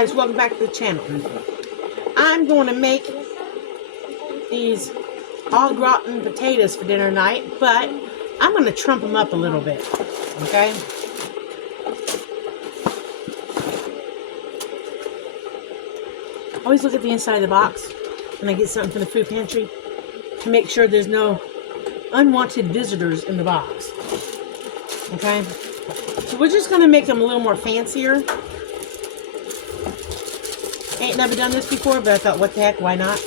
guys, welcome back to the channel. I'm going to make these AuGaratin potatoes for dinner tonight, but I'm going to trump them up a little bit, okay? Always look at the inside of the box when I get something from the food pantry to make sure there's no unwanted visitors in the box, okay? So we're just going to make them a little more fancier. Ain't never done this before, but I thought, what the heck, why not?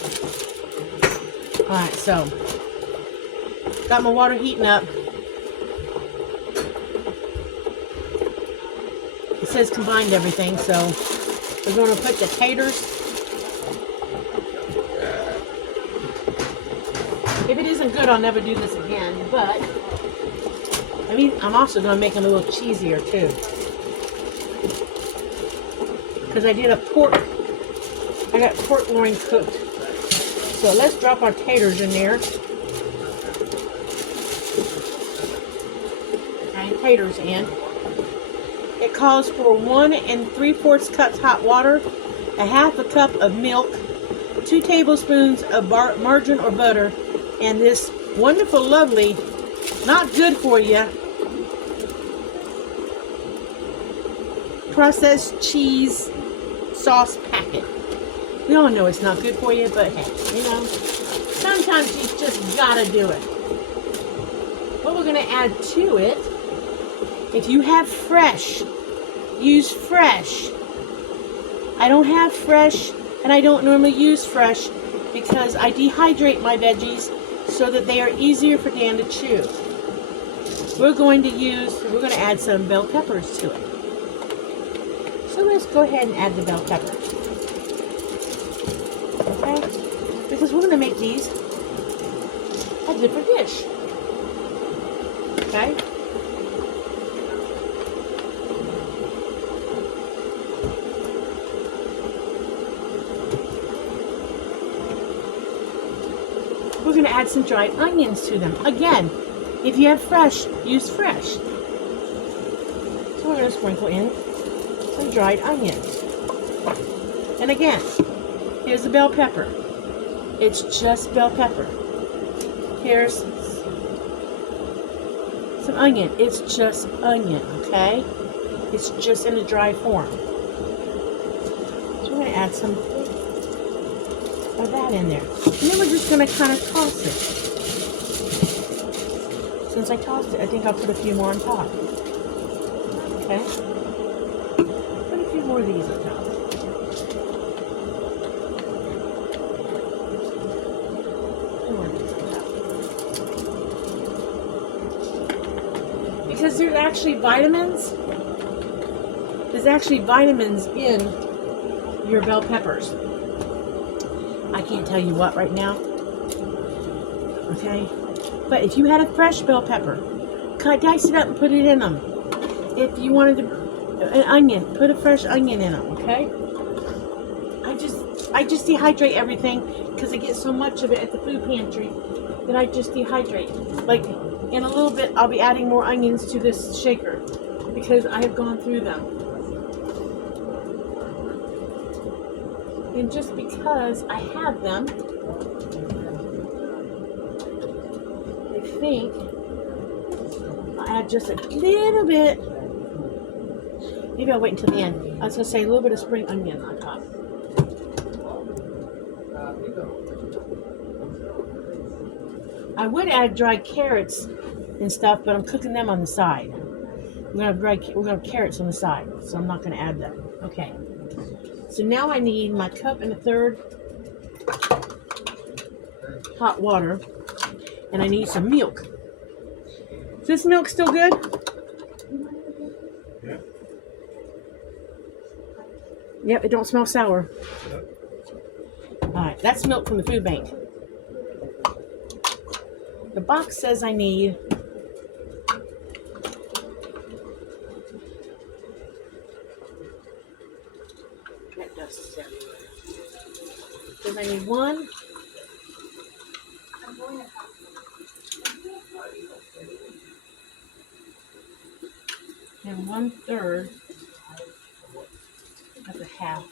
Alright, so got my water heating up. It says combined everything, so we're going to put the taters. If it isn't good, I'll never do this again, but I mean, I'm also going to make them a little cheesier too, because I did a pork. I got pork loin cooked. So let's drop our taters in there. And taters in. It calls for 1 3/4 cups hot water, a half a cup of milk, 2 tablespoons of margarine or butter, and this wonderful, lovely, not good for you, processed cheese sauce packet. We all know it's not good for you, but hey, you know, sometimes you just gotta do it. What we're gonna add to it, if you have fresh, use fresh. I don't have fresh, and I don't normally use fresh because I dehydrate my veggies so that they are easier for Dan to chew. We're going to add some bell peppers to it. So let's go ahead and add the bell peppers. Okay, because we're going to make these a different dish. Okay. We're going to add some dried onions to them. Again, if you have fresh, use fresh. So we're going to sprinkle in some dried onions. And again, here's the bell pepper. It's just bell pepper. Here's some onion. It's just onion, okay? It's just in a dry form. So we're going to add some of that in there. And then we're just going to kind of toss it. Since I tossed it, I think I'll put a few more on top. Okay? Put a few more of these on top. Because there's actually vitamins. There's actually vitamins in your bell peppers. I can't tell you what right now. Okay? But if you had a fresh bell pepper, dice it up and put it in them. If you wanted an onion, put a fresh onion in them, okay? I just dehydrate everything because I get so much of it at the food pantry that I just dehydrate. Like, in a little bit, I'll be adding more onions to this shaker because I have gone through them. And just because I have them, I think I'll add just a little bit. Maybe I'll wait until the end. I was going to say a little bit of spring onion on top. I would add dried carrots and stuff, but I'm cooking them on the side. We're gonna have carrots on the side, so I'm not gonna add them. Okay. So now I need my 1.25 cups hot water, and I need some milk. Is this milk still good? Yeah. Yep, it don't smell sour. Alright, that's milk from the food bank. The box says I need that dust everywhere. Says I need 1 and 1/3 of a half.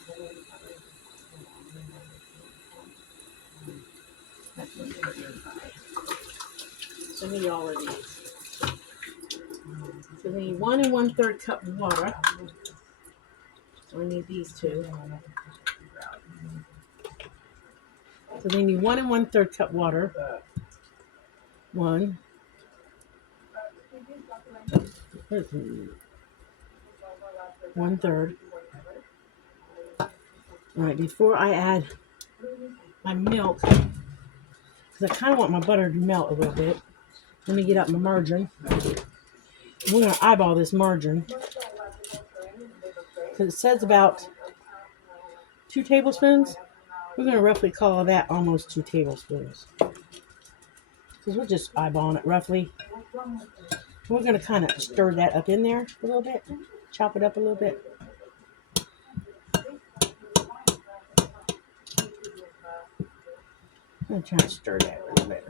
That's what we're going to buy. So I need all of these. So they need 1 1/3 cup of water. So I need these two. So they need 1 1/3 cup water. 1. 1/3. All right, before I add my milk, because I kind of want my butter to melt a little bit. Let me get out my margarine. We're going to eyeball this margarine. Because it says about 2 tablespoons. We're going to roughly call that almost 2 tablespoons. Because we're just eyeballing it roughly. We're going to kind of stir that up in there a little bit. Chop it up a little bit. I'm going to try and stir that a little bit.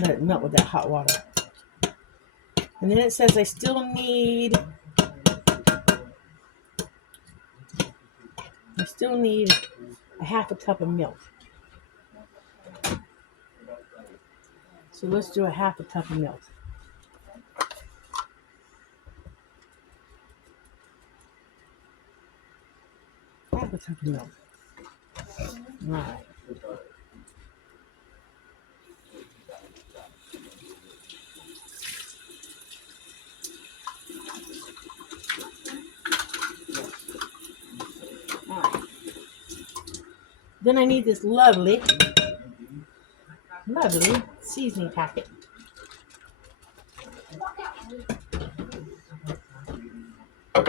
Let it melt with that hot water. And then it says I still need a half a cup of milk. So let's do a half a cup of milk. Half a cup of milk. All right. Then I need this lovely seasoning packet. A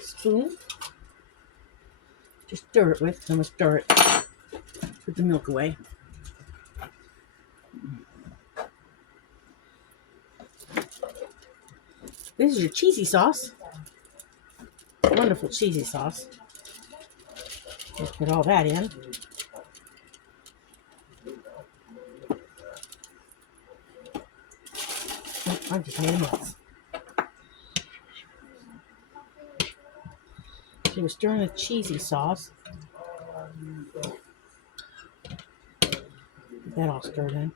spoon to stir it with. I'm going to stir it. Put the milk away. This is your cheesy sauce. Wonderful cheesy sauce. Let's put all that in. Oh, I just made a mess. So we're stirring the cheesy sauce. Get that all stirred in.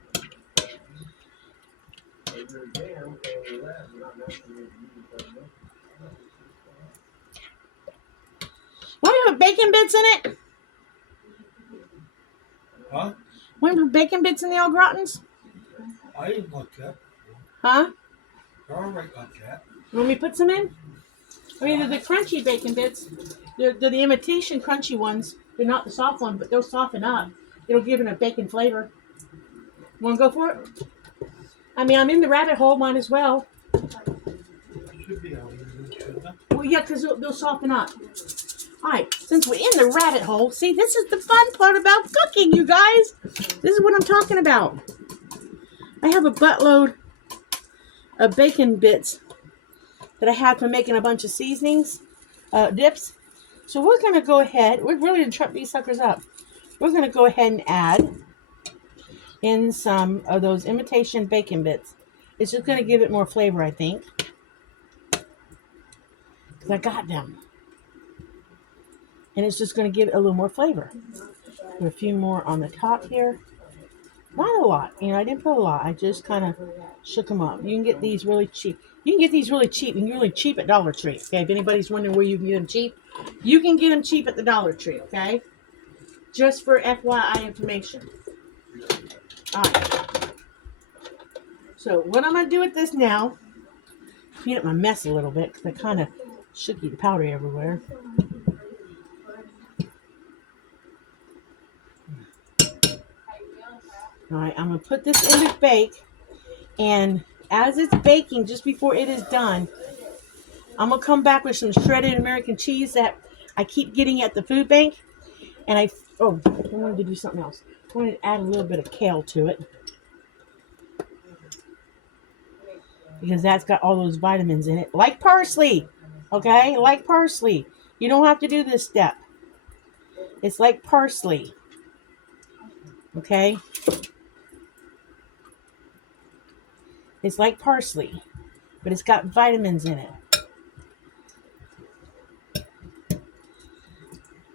Want to put bacon bits in it? Huh? Want to put bacon bits in the AuGaratins? I didn't like that. Huh? They're all right like that. You want me to put some in? I mean, they're the crunchy bacon bits. They're the imitation crunchy ones. They're not the soft ones, but they'll soften up. It'll give it a bacon flavor. Want to go for it? I mean, I'm in the rabbit hole. Might as well. Should be able to do it, shouldn't it? Well, yeah, because they'll soften up. All right, since we're in the rabbit hole, see, this is the fun part about cooking, you guys. This is what I'm talking about. I have a buttload of bacon bits that I have from making a bunch of seasonings, dips. So we're going to go ahead. We're really going to chop these suckers up. We're going to go ahead and add in some of those imitation bacon bits. It's just going to give it more flavor, I think. Because I got them. And it's just going to give it a little more flavor. Put a few more on the top here. Not a lot. You know, I didn't put a lot. I just kind of shook them up. You can get these really cheap. You can get these really cheap. And really cheap at Dollar Tree. Okay, if anybody's wondering where you can get them cheap, you can get them cheap at the Dollar Tree. Okay, just for FYI information. All right. So what I'm going to do with this now, clean up my mess a little bit because I kind of shook the powder everywhere. All right, I'm going to put this in the bake, and as it's baking, just before it is done, I'm going to come back with some shredded American cheese that I keep getting at the food bank, and I wanted to do something else. I wanted to add a little bit of kale to it, because that's got all those vitamins in it, like parsley, okay, like parsley. You don't have to do this step. It's like parsley, okay? It's like parsley. but it's got vitamins in it.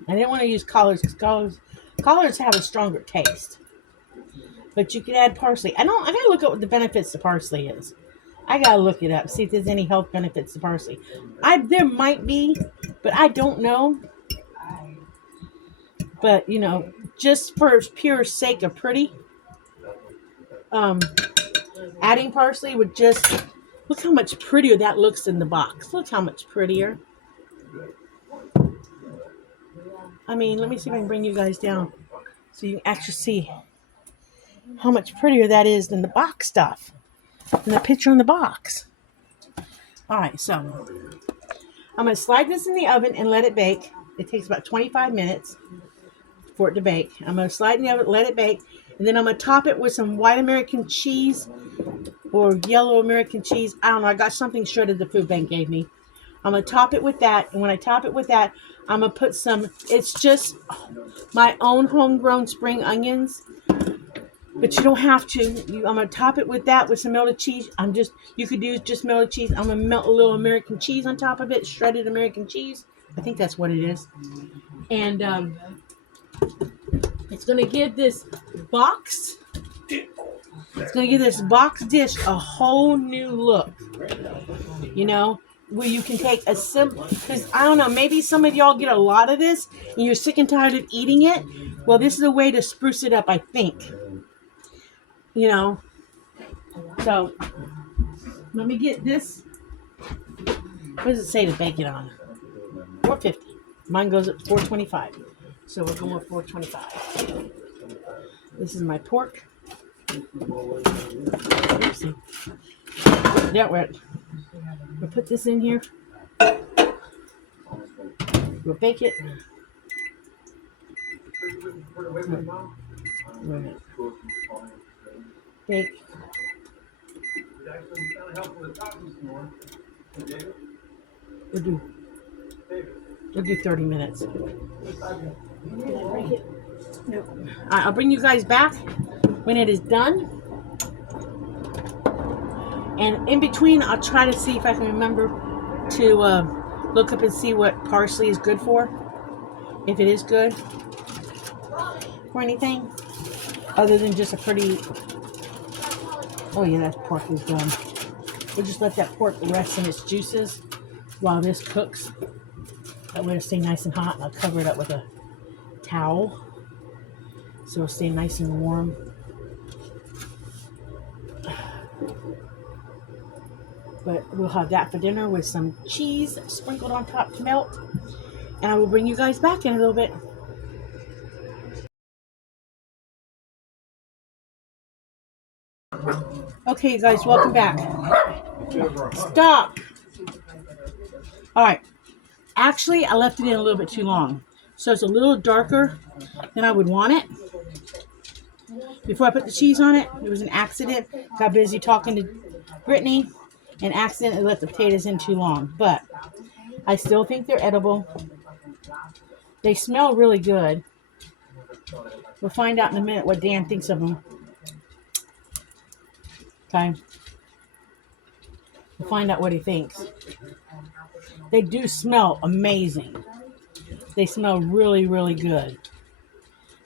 I didn't want to use collards because collards have a stronger taste. But you could add parsley. I gotta look up what the benefits of parsley is. I gotta look it up, see if there's any health benefits to parsley. There might be, but I don't know. But just for pure sake of pretty, adding parsley would just look how much prettier that looks in the box. Look how much prettier. I mean, let me see if I can bring you guys down so you can actually see how much prettier that is than the box stuff, than the picture in the box. All right, so I'm going to slide this in the oven and let it bake. It takes about 25 minutes for it to bake. I'm going to slide in the oven, let it bake, and then I'm going to top it with some white American cheese or yellow American cheese. I don't know. I got something shredded the food bank gave me. I'm going to top it with that, and when I top it with that, I'm going to put it's just my own homegrown spring onions, but you don't have to. I'm going to top it with that with some melted cheese. You could use just melted cheese. I'm going to melt a little American cheese on top of it, shredded American cheese. I think that's what it is. And it's going to give this box dish a whole new look. Where you can take a simple, because I don't know, maybe some of y'all get a lot of this and you're sick and tired of eating it. Well, this is a way to spruce it up, I think. So let me get this. What does it say to bake it on? 450. Mine goes at 425. So we're going with 425. This is my pork. Oopsie. Yeah, we'll put this in here. We'll bake it. Bake. We'll do 30 minutes. Did I break it? Nope. I'll bring you guys back when it is done. And in between, I'll try to see if I can remember to look up and see what parsley is good for. If it is good for anything. Other than just a pretty... Oh yeah, that pork is done. We'll just let that pork rest in its juices while this cooks. That way it'll stay nice and hot. I'll cover it up with a towel so it'll stay nice and warm. But we'll have that for dinner with some cheese sprinkled on top to melt. And I will bring you guys back in a little bit. Okay, guys, welcome back. Stop. All right. Actually, I left it in a little bit too long. So it's a little darker than I would want it. Before I put the cheese on it, it was an accident. Got busy talking to Brittany and accidentally let the potatoes in too long. But I still think they're edible. They smell really good. We'll find out in a minute what Dan thinks of them. Okay. We'll find out what he thinks. They do smell amazing. They smell really, really good.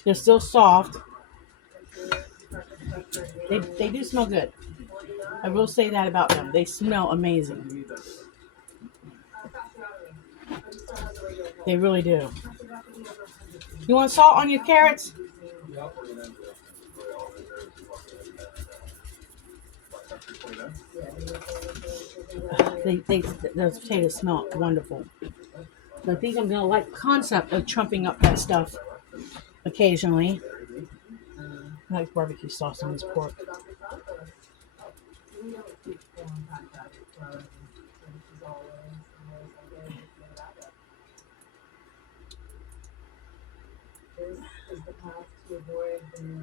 They're still soft. They do smell good. I will say that about them. They smell amazing. They really do. You want salt on your carrots? Those potatoes smell wonderful. So I think I'm going to like the concept of trumping up that stuff occasionally. I like barbecue sauce on this pork.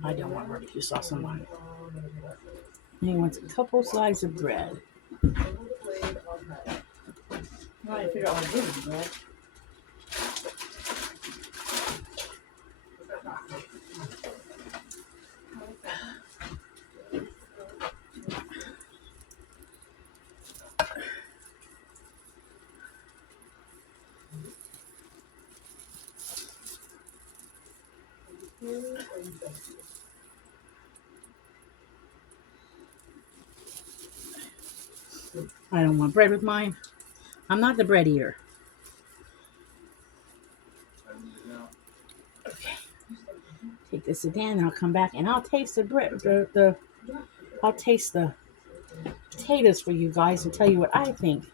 I don't want barbecue sauce on mine. And he wants a couple slices of bread. Well, I figure out what to do with bread. I don't want bread with mine. I'm not the bread eater. Okay. Take this again, and I'll come back and I'll taste the bread. I'll taste the potatoes for you guys and tell you what I think.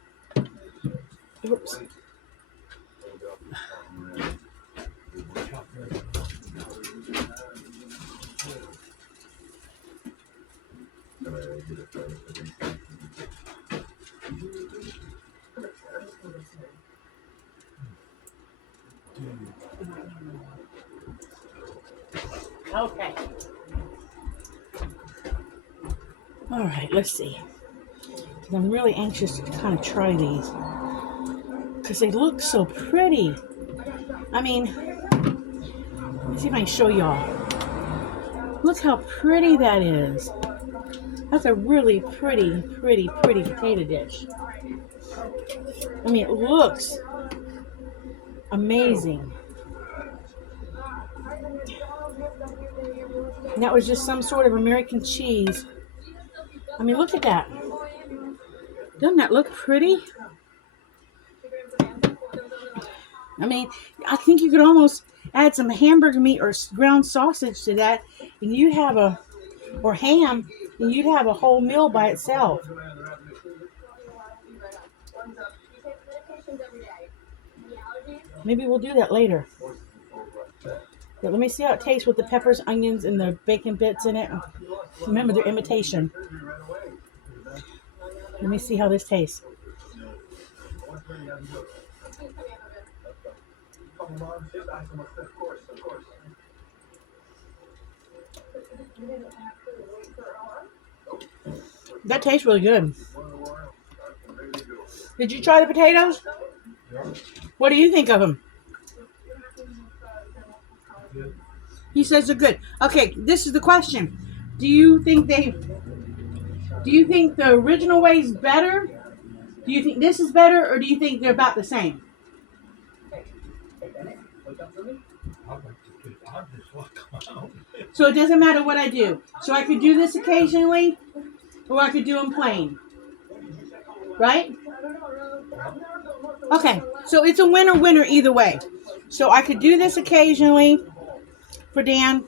Oops. Okay. All right, let's see. I'm really anxious to kind of try these because they look so pretty. I mean, let's see if I can show y'all. Look how pretty that is. That's a really pretty potato dish. I mean, it looks amazing. And that was just some sort of American cheese. I mean, look at that. Doesn't that look pretty? I mean, I think you could almost add some hamburger meat or ground sausage to that, and you'd have or ham, and you'd have a whole meal by itself. Maybe we'll do that later. But let me see how it tastes with the peppers, onions, and the bacon bits in it. Remember, they're imitation. Let me see how this tastes. That tastes really good. Did you try the potatoes? What do you think of them? He says they're good. Okay, this is the question. Do you think the original way is better? Do you think this is better, or do you think they're about the same? So it doesn't matter what I do. So I could do this occasionally, or I could do them plain. Right? Okay, so it's a winner either way. So I could do this occasionally for Dan,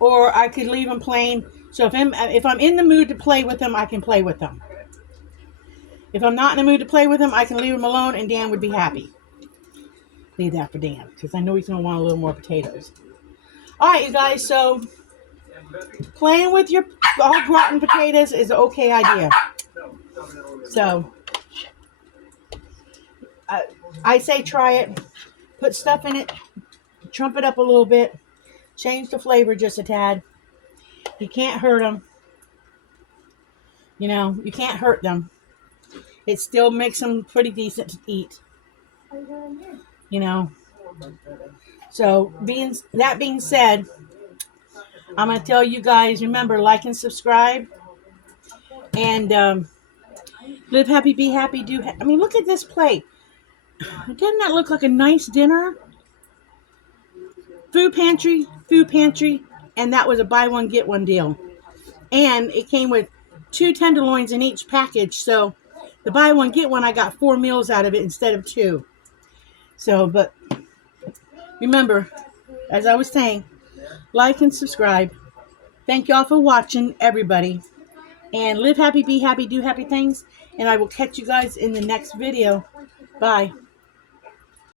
or I could leave them plain. So if I'm in the mood to play with them, I can play with them. If I'm not in the mood to play with them, I can leave them alone, and Dan would be happy. Leave that for Dan, because I know he's going to want a little more potatoes. All right, you guys, so playing with your AuGaratin potatoes is an okay idea. So I say try it. Put stuff in it. Trump it up a little bit. Change the flavor just a tad. You can't hurt them. You know, you can't hurt them. It still makes them pretty decent to eat. You know. So, that being said, I'm going to tell you guys, remember, like and subscribe. And live happy, be happy, I mean, look at this plate. Doesn't that look like a nice dinner? Food Pantry, and that was a buy one, get one deal. And it came with 2 tenderloins in each package, so the buy one, get one, I got 4 meals out of it instead of 2. So, but remember, as I was saying, like and subscribe. Thank y'all for watching, everybody. And live happy, be happy, do happy things. And I will catch you guys in the next video. Bye.